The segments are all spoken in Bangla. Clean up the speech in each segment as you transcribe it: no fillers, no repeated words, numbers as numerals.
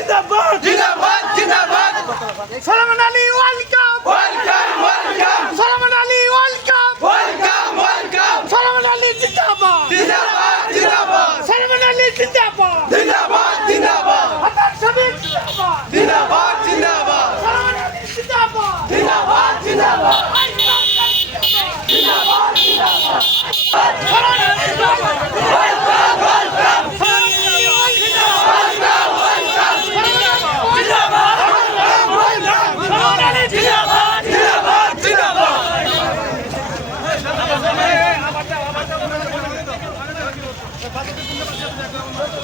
জিন্দাবাদ জিন্দাবাদ জিন্দাবাদ Salman Ali welcome welcome welcome Salman Ali welcome welcome welcome Salman Ali জিন্দাবাদ জিন্দাবাদ জিন্দাবাদ সালমান আলী জিন্দাবাদ জিন্দাবাদ জিন্দাবাদ হাতার শরীফ জিন্দাবাদ জিন্দাবাদ জিন্দাবাদ সালমান আলী জিন্দাবাদ জিন্দাবাদ জিন্দাবাদ জিন্দাবাদ জিন্দাবাদ সালমান আলী জিন্দাবাদ ওয়েলকাম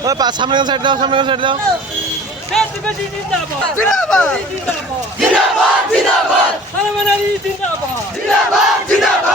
ওয়েলকাম সামনে সাইড দাও সামনে সাইড দাও জিন্দাবাদ জিন্দাবাদ জিন্দাবাদ সালমান আলী জিন্দাবাদ জিন্দাবাদ জিন্দাবাদ